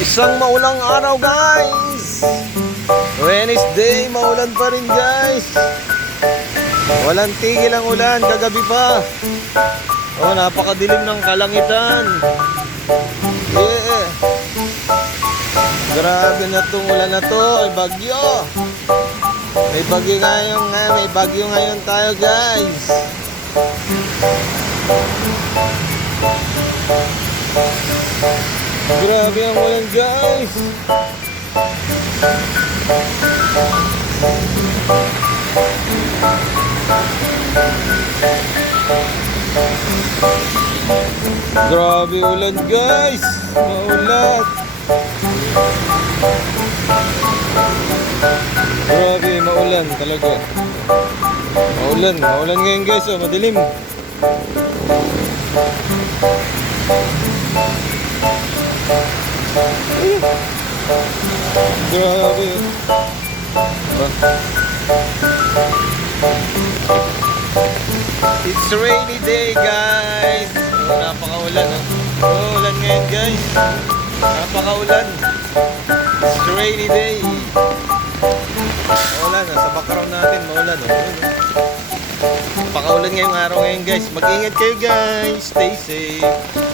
Isang maulang araw, guys. Wednesday, maulan pa rin, guys. Walang tigil ang ulan, kagabi pa. Oh, napakadilim ng kalangitan. Yeah. Grabe na tong ulan na to, ay bagyo. May bagyo ngayon tayo, guys. Grabe ang ulan, guys. Grabe ulan, guys. Maulan. Grabe, maulan talaga. Maulan ngayon, guys. Oh, madilim. Grabe. It's rainy day, guys. Oh, napakaulan, oh. Oh, ulan ngayon, guys. Napakaulan. It's rainy day. Maulan, sa background natin, maulan, oh. Napakaulan ngayong araw ngayon, guys. Mag-ingat kayo, guys. Stay safe.